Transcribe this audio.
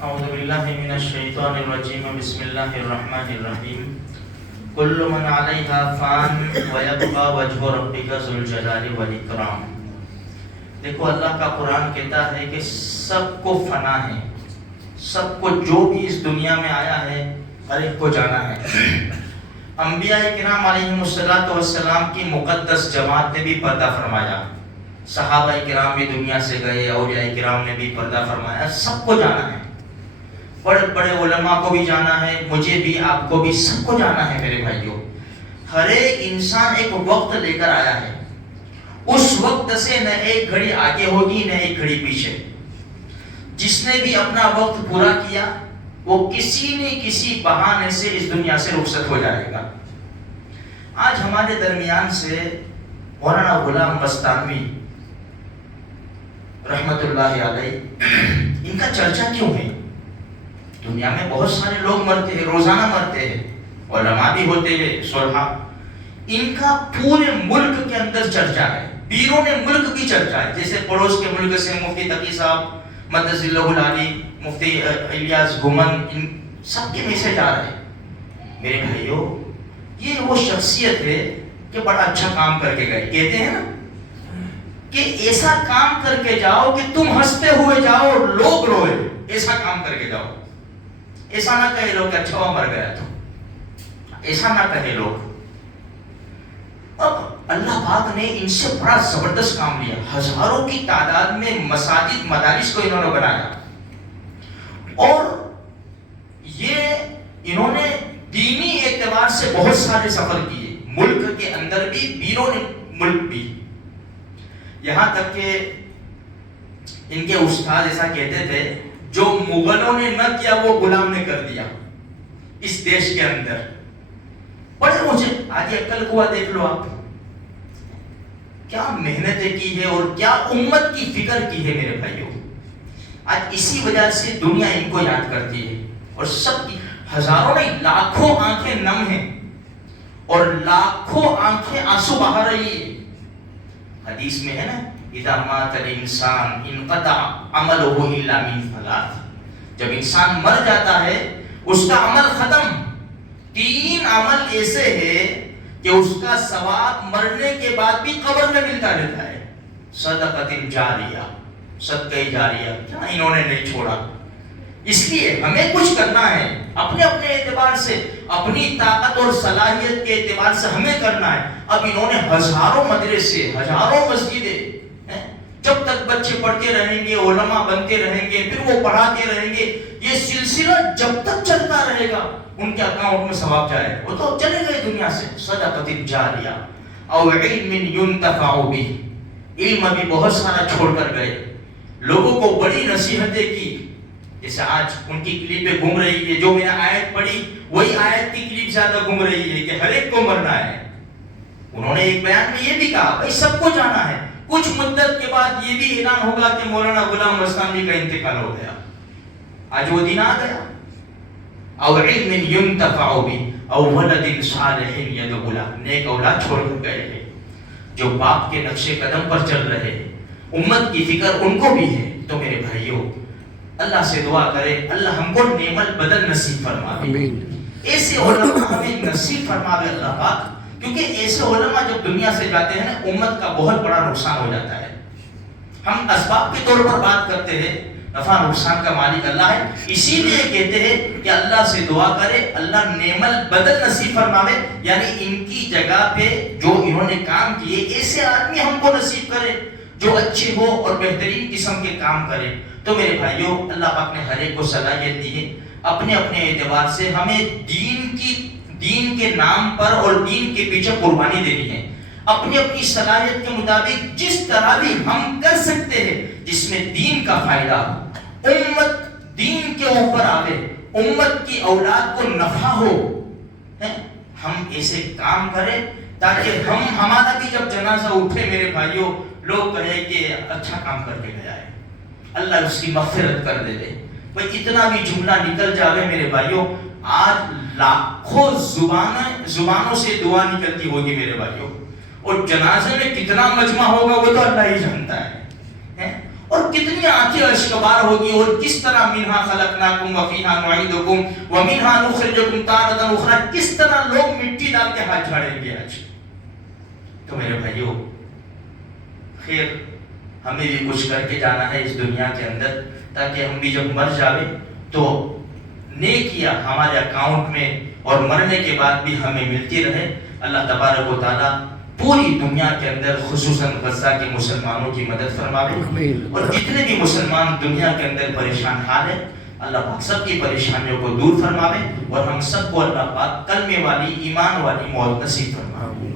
اعوذ باللہ من الشیطان الرجیم بسم اللہ الرحمن الرحیم کل من علیہا فان ویبقى وجہ ربک ذو الجلال والاکرام۔ دیکھو اللہ کا قرآن کہتا ہے کہ سب کو فنا ہے، سب کو جو بھی اس دنیا میں آیا ہے ہر ایک کو جانا ہے۔ انبیاء کرام علیہم السلام کی مقدس جماعت نے بھی پردہ فرمایا، صحابہ کرام بھی دنیا سے گئے، اولیاء کرام نے بھی پردہ فرمایا، سب کو جانا ہے۔ بڑے بڑے علماء کو بھی جانا ہے، مجھے بھی، آپ کو بھی، سب کو جانا ہے میرے بھائیوں۔ ہر ایک انسان ایک وقت لے کر آیا ہے، اس وقت سے نہ ایک گھڑی آگے ہوگی نہ ایک گھڑی پیچھے۔ جس نے بھی اپنا وقت پورا کیا وہ کسی نہ کسی بہانے سے اس دنیا سے رخصت ہو جائے گا۔ آج ہمارے درمیان سے مولانا غلام مستانوی رحمت اللہ علیہ، ان کا چرچا کیوں ہے؟ دنیا میں بہت سارے لوگ مرتے ہیں، روزانہ مرتے ہیں، علماء بھی ہوتے ہیں، صلحاء۔ ان کا پورے ملک کے اندر چرچا ہے، بیرون ملک کی چرچا ہے۔ جیسے پڑوس کے ملک سے مفتی تقی صاحب مدث اللہ العالی، مفتی الیاس گھمن، ان سب کے میسج آ رہے ہیں۔ میرے بھائیوں، یہ وہ شخصیت ہے کہ بڑا اچھا کام کر کے گئے۔ کہتے ہیں نا کہ ایسا کام کر کے جاؤ کہ تم ہنستے ہوئے جاؤ اور لوگ روئے، ایسا کام کر کے جاؤ۔ ایسا نہ کہے لوگ کہ اچھا ہوا مر گیا تو، ایسا نہ کہے لوگ۔ اب اللہ پاک نے ان سے بڑا زبردست کام لیا، ہزاروں کی تعداد میں مساجد مدارس کو انہوں نے بنایا، اور یہ انہوں نے دینی اعتبار سے بہت سارے سفر کیے، ملک کے اندر بھی بیرون ملک بھی۔ یہاں تک کہ ان کے استاد ایسا کہتے تھے، جو مغلوں نے نہ کیا وہ غلام نے کر دیا اس دیش کے اندر۔ بڑے مجھے آج عقل کو دیکھ لو آپ، کیا محنتیں کی ہے اور کیا امت کی فکر کی ہے میرے بھائیوں۔ آج اسی وجہ سے دنیا ان کو یاد کرتی ہے، اور سب کی ہزاروں نہیں لاکھوں آنکھیں نم ہیں اور لاکھوں آنکھیں آنسو بہا رہی ہے۔ حدیث میں ہے نا، اذا مات الانسان انقطع عمله الا من ثلاث، جب انسان مر جاتا ہے اس کا عمل ختم۔ تین عمل ایسے ہیں کہ اس کا ثواب مرنے کے بعد بھی قبر میں ملتا رہتا ہے۔ صدقۃ جاریہ، صدقہ جاریہ، کیا انہوں نے نہیں چھوڑا؟ اس لیے ہمیں کچھ کرنا ہے، اپنے اپنے اعتبار سے، اپنی طاقت اور صلاحیت کے اعتبار سے ہمیں کرنا ہے۔ اب انہوں نے ہزاروں مدرسے، ہزاروں مسجدیں، جب تک بچے پڑھتے رہیں گے، علماء بنتے رہیں گے، پھر وہ پڑھاتے رہیں گے، یہ سلسلہ جب تک چلتا رہے گا ان کے اکاؤنٹ میں ثواب جائے گا۔ وہ تو چلے گئے دنیا سے۔ صدقۃ جاریہ او علم ينتفع به، علم بھی بہت سارا چھوڑ کر گئے، لوگوں کو بڑی نصیحتیں کی۔ جیسے آج ان کی کلپیں گھوم رہی ہے، جو میں نے آیت پڑھی وہی آیت کی کلپ زیادہ گھوم رہی ہے کہ ہر ایک کو مرنا ہے۔ انہوں نے ایک بیان میں یہ بھی کہا بھائی سب کو جانا ہے۔ کچھ مدت کے بعد یہ بھی اعلان ہوگا کہ مولانا غلام مستانوی کا انتقال ہو گیا۔ آج وہ دن آ گیا۔ او علم ينتفع به او ولد صالح يدعو له، نیک اولاد چھوڑ کر گئے ہیں جو باپ کے نقش قدم پر چل رہے ہیں، امت کی فکر ان کو بھی ہے۔ تو میرے بھائیوں، اللہ سے دعا کرے اللہ ہم کو نعم البدل نصیب فرمائے، ایسے علماء ہمیں نصیب فرمائے اللہ پاک، کیونکہ ایسے علماء جب دنیا سے جاتے ہیں نا، امت کا بہت بڑا نقصان ہو جاتا ہے۔ ہم اسباب کے طور پر بات کرتے ہیں، نفع نقصان کا مالک اللہ ہے، اسی لیے کہتے ہیں کہ اللہ سے دعا کرے اللہ نعم البدل نصیب فرماوے، یعنی ان کی جگہ پہ جو انہوں نے کام کیے ایسے آدمی ہم کو نصیب کرے جو اچھے ہو اور بہترین قسم کے کام کرے۔ تو میرے بھائیوں، اللہ پاک نے ہر ایک کو صلاحیت دی ہے، اپنے اپنے اعتبار سے ہمیں دین کے نام پر اور دین کے پیچھے قربانی دینی ہے، اپنی اپنی صلاحیت کے مطابق جس طرح بھی ہم کر سکتے ہیں جس میں دین کا فائدہ ہو، امت دین کے اوپر آوے، امت کی اولاد کو نفع ہو، ہم ایسے کام کریں تاکہ ہمارا بھی جب جنازہ اٹھے میرے بھائیوں لوگ کہیں کہ اچھا کام کر کے گیا ہے، اللہ اس کی مغفرت کر دے دے۔ بھئی اتنا بھی جملہ نکل جاوے میرے بھائیوں، آج لاکھوں زبانوں سے دعا نکلتی ہوگی میرے بھائیوں، اور جنازے میں کتنا مجمع ہوگا وہ تو اللہ ہی جانتا ہے۔ اور اور کتنی آنکھیں اشکبار ہوگی، اور کس طرح منہا خلقناکم وفیہا نعیدکم ومنہا نخرجکم تارۃ اخری، کس طرح لوگ مٹی ڈال کے ہاتھ جھاڑیں گے آج۔ تو میرے بھائیو، خیر ہمیں بھی کچھ کر کے جانا ہے اس دنیا کے اندر، تاکہ ہم بھی جب مر جاوے تو نیکیاں ہمارے اکاؤنٹ میں اور مرنے کے بعد بھی ہمیں ملتی رہے۔ اللہ تبارک و تعالیٰ پوری دنیا کے اندر خصوصاً غزہ کے مسلمانوں کی مدد فرماوے، اور جتنے بھی مسلمان دنیا کے اندر پریشان حال ہیں، اللہ پاک سب کی پریشانیوں کو دور فرماوے، اور ہم سب کو اللہ پاک کلمے والی ایمان والی موت نصیب فرماوے۔